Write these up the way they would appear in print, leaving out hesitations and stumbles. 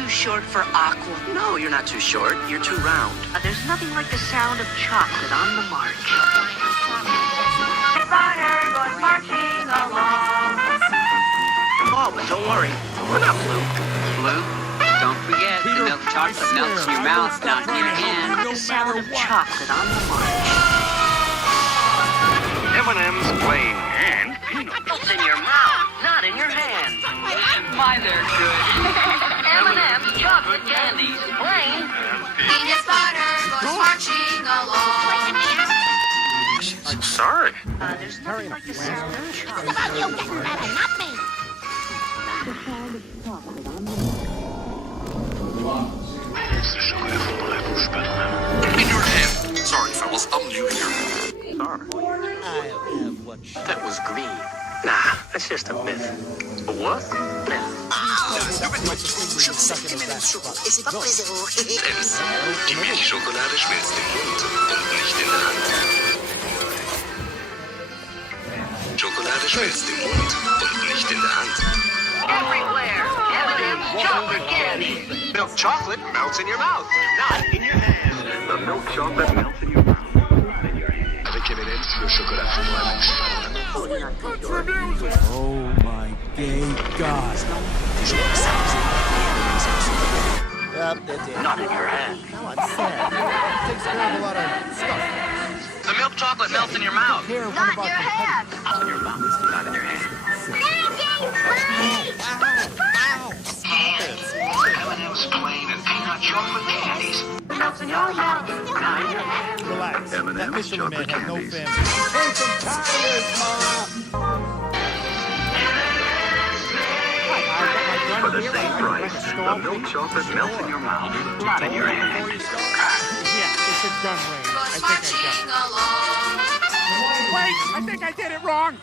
too short for aqua? No, you're not too short. You're too round. There's nothing like the sound of chocolate on the march. Oh, but don't worry. We're not blue. Blue? Don't forget, the milk chocolate melts in your mouth, not in your hand. The sound of chocolate on the march. M&M's plain and peanut. It's in your mouth, not in your hand. My, they're good. M&M's chocolate candies, plain. Peanut butter goes marching along. Sorry. There's nothing like the sound of chocolate. About you getting better, not me. In your hand. Sorry, fellas, I'm new here. Sorry. That was green. Nah, that's just a myth. A what? Et c'est pas pour les zéros. Die Milchschokolade schmilzt im Mund und nicht in der Hand. Schokolade schmilzt im Mund und nicht in der Hand. Everywhere. M&M's chocolate candies. Milk chocolate melts in your mouth, not in your hand. The milk chocolate melts in your mouth. Avec M&M's, le chocolat fondra avec Oh my gay God. Not in your hand. Now I'm sad. Takes care of a lot of stuff. The milk chocolate melts in your mouth. Care of one of our competitors. In your mouth, not in your hand. M&M's plain and peanut chocolate candies. Melts in your mouth, not in your hand. Relax. M&M's That Michelin man chocolate has no candies. family. Take some tires, Mom! For the same price, the milk chocolate melts in your mouth, not in your hand. Yeah, it's a gun range. Goes marching along. Wait, I think I did it wrong.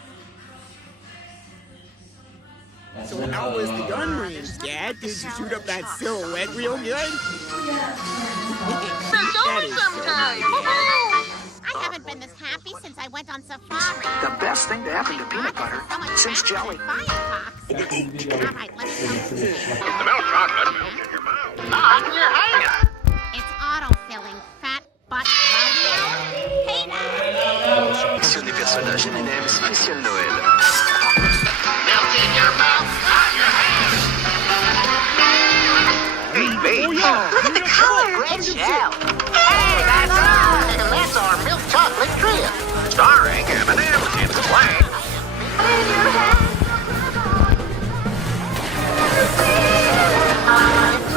So how was the gun range, Dad? Did you shoot up that silhouette real good? I haven't been this happy since I went on safari. The best thing to happen to peanut butter since jelly. All right, let's go. The milk chocolate melts in your mouth. Not in your hand. It's auto-filling, fat butt rodeo. Hey now. Sur des personnages M&M spécial Noël. Melt in your mouth, not your hand. Hey, babe. Look at the color, red shell. Hey, that's us. And that's our milk chocolate trio. Starring M&M's in the play.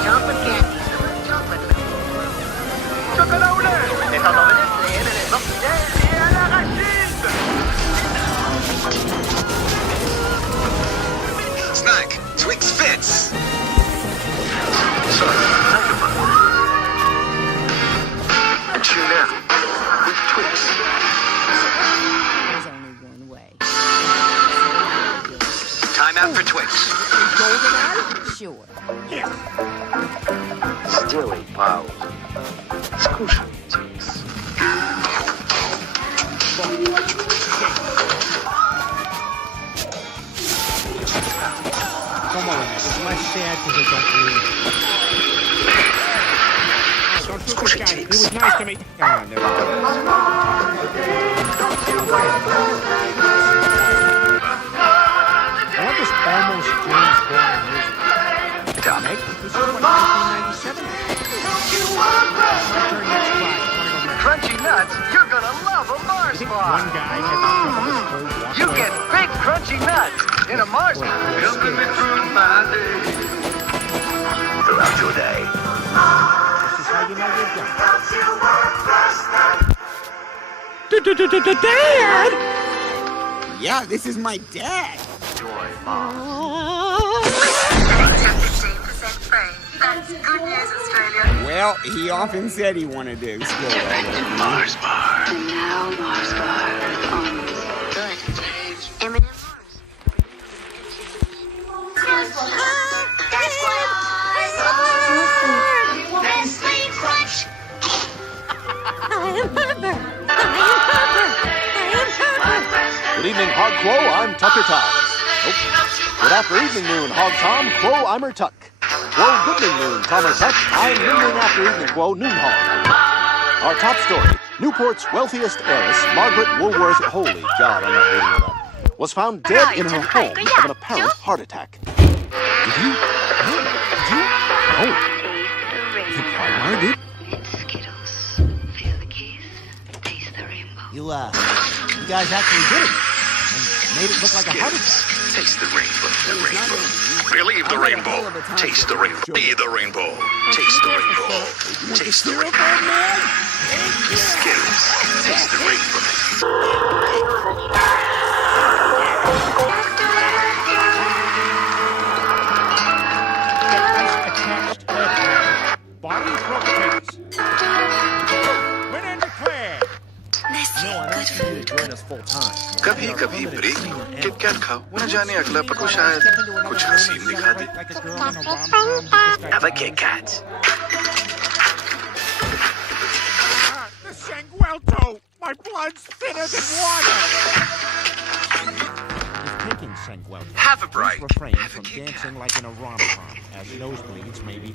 Chocolate candies, chocolate milk. Chocolat étant emmené et les officiels et à l'arachide. Snack, Twix Fits. Tuna with Twix. There's only one way. Time out for Twix. Golden eye? Sure. Сделай паузу. Скушай Twix. Come on, it's less sad because they don't leave. Don't shoot this guy. He was nice to me. Oh, never mind. I love this almost James Bond music. Tommy. This is like 1997. Crunchy nuts, you're gonna love a Mars One bar. guy had to shovel this whole walkway. You get big crunchy nuts in a Mars bar. Helping me through my day. Throughout your day. This is how you know you're done. Dad! Yeah, this is my dad. Joy, Mom. Well, he often said he wanted to explore all over. Mars bar. And now Mars bar is almost good. M&M Mars. That's what Nestle Crunch. Good evening, Hog Quo. I'm Tucker Todd. Good after evening, noon, Hog Tom. Quo, I'm Tuck. Quo good noon, Thomas Hutch. I'm noon after evening quo noon hall. Our top story, Newport's wealthiest heiress, Margaret Woolworth, holy God, I'm not reading all that, was found dead in her home of an apparent heart attack. Did you? Oh. You quite did? It's Skittles. Feel the kiss. Taste the rainbow. You guys actually did it. And made it look like a heart attack. Taste the rainbow. The rainbow. Believe the rainbow. Taste the rainbow. Be the rainbow. Taste the rainbow. Taste the rainbow. Skittles. Taste the rainbow. Attached head. Body rotates. Winner declared. Good food. Join us full time. कभी कभी break KitKat खाओ न जाने अगला पक्को शायद कुछ हसीन दिखा दे Have a Kit Kat. The Sanguelto! My blood's thinner than water! He's taking Sanguelto. Have a break. Please refrain from dancing like in a rom-com, as nosebleeds may be.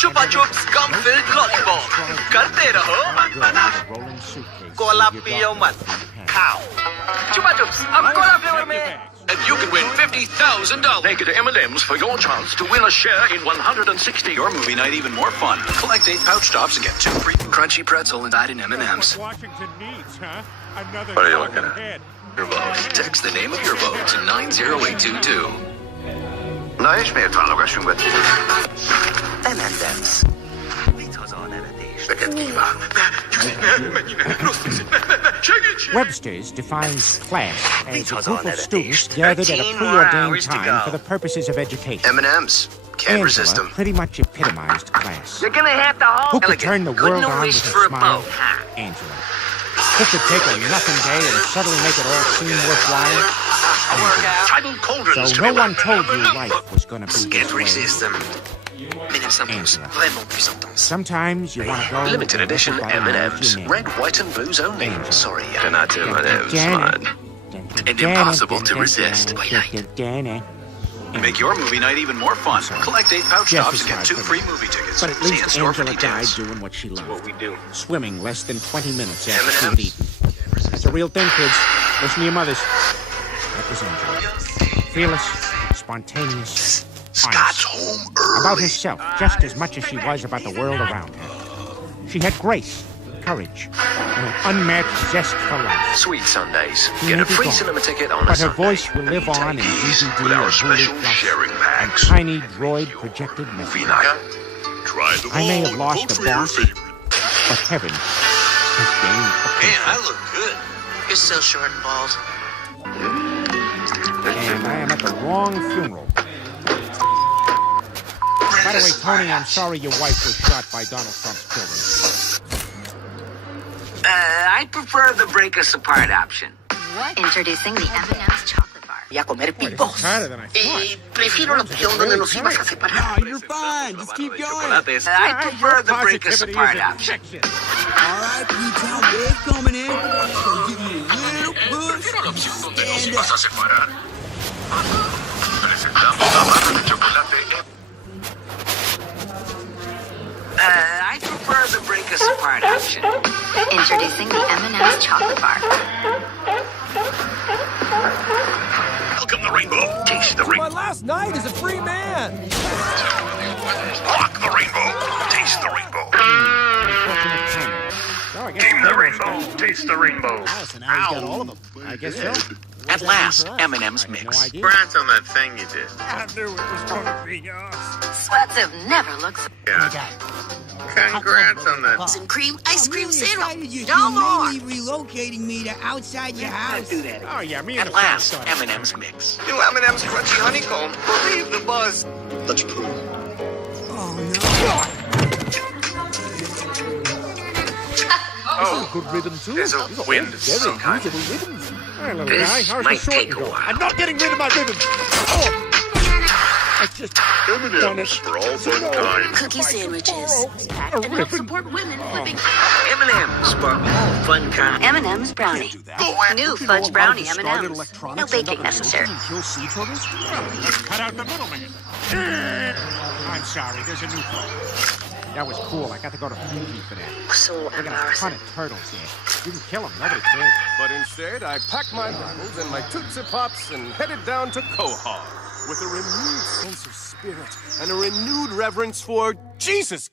Chupa Chups gum filled lollipop. करते रहो. Cola पियो मत. Cow. Chupa Chups अब cola flavor में. And you can win $50,000. Take it to M&M's for your chance to win a share in 160. Your movie night even more fun. Collect 8 pouch tops and get 2 free crunchy pretzel inside in M&M's. Washington needs, huh? Another What are you looking at? head. Your vote. Text the name of your vote to 90822. Na ismét válogassunk be. M&M's. Mit hozol nevetést? Neked kívánok. Mennyire rossz viszi. Segítség! Webster's defines class as a group of students gathered at a preordained time for the purposes of education. M&M's. Can't resist Angela them. pretty much epitomized class. You're gonna have to hold. Who could turn the world on with for a a smile? boat, huh? Angela. Who could take a nothing day and suddenly make it all seem worthwhile? Angela. Tribal cauldrons So to no be one told you life was going to be Can't this way. resist them. Mesdames s'impose. Angela. Vraiment plus intense. Sometimes you want to go... Limited edition and everybody knows M&M's. your name. Red, white, and blues only. Angela. Sorry, Not M&M's, Janet. man. And impossible to resist. Janet. Make your movie night even more fun. Collect 8 pouch Jeff tops is and get hard 2 for free me. movie tickets. But at See in least store for Angela died details. doing what she loved. What we do. Swimming less than 20 minutes after she had M&M's. eaten. That's a real thing, kids. Listen to your mothers. That was Angela. Fearless, spontaneous, Scott's honest. home early. About herself, just as much as she was about the world around her. She had grace, courage, and an unmatched zest for life. Sweet Sundays. She Get may a be free gone, cinema ticket on a but her Sunday. voice will live on in DVD With our or special Hulu Plus sharing and packs. tiny droid projected Movie messages. night. Try them I may all have and lost vote a for your boss, favorite. but heaven has gained a princess. look good. You're still short and bald. And I am at the wrong funeral. By the way, Tony, I'm sorry your wife was shot by Donald Trump's children. I prefer the break us apart option. Introducing the M&M's chocolate bar. Y a comer Boy, this pipos. is harder than I thought. Prefiero la opción donde nos ibas a separar. You're fine. Just keep going. I prefer the break us Positivity apart is option. infectious. All right, P-Town Big coming in. Gonna give you a little push. La opción donde nos Stand ibas up. a separar. Presentamos la barra de chocolate. I prefer the break us apart option. Introducing the M&M's chocolate bar. Welcome the rainbow. Taste the rainbow. last night as a free man. Rock the rainbow. Taste the rainbow. Fortunate timing. So I guess Game the Taylor's rainbow. Taste the rainbow. So now he's got all of them. I guess so. At last, For us. M&M's I had mix. No idea. Congrats on that thing you did. I knew it was going to be us. Sweats have never looked so Congrats on that. And cream ice cream sandwich. You're No more. humanely relocating me to outside your house. Do that. Oh, yeah, me and At the last, fellas thought it. M&M's mix. New M&M's crunchy honeycomb. Believe the buzz. Let's prove. Oh no. Oh, good rhythm, too. There's a These are wind all of very some kind. usable rhythms. All right, little This guy, how's might the take a sorting going? while. I'm not getting rid of my rhythms. Oh. I just done it. M&M's for all fun times. cookie sandwiches. A ribbon. Support women flipping M&M's for all fun kind. M&M's brownie. New fudge brownie M&M's. No baking necessary. Cut out the middleman. I'm sorry, there's a new phone. That was cool. I got to go to Fiji for that. So Look at a ton embarrassing. of turtles there. Didn't kill them. Nobody cares. But instead, I packed my Bibles and my Tootsie Pops and headed down to Quahog with a renewed sense of spirit and a renewed reverence for Jesus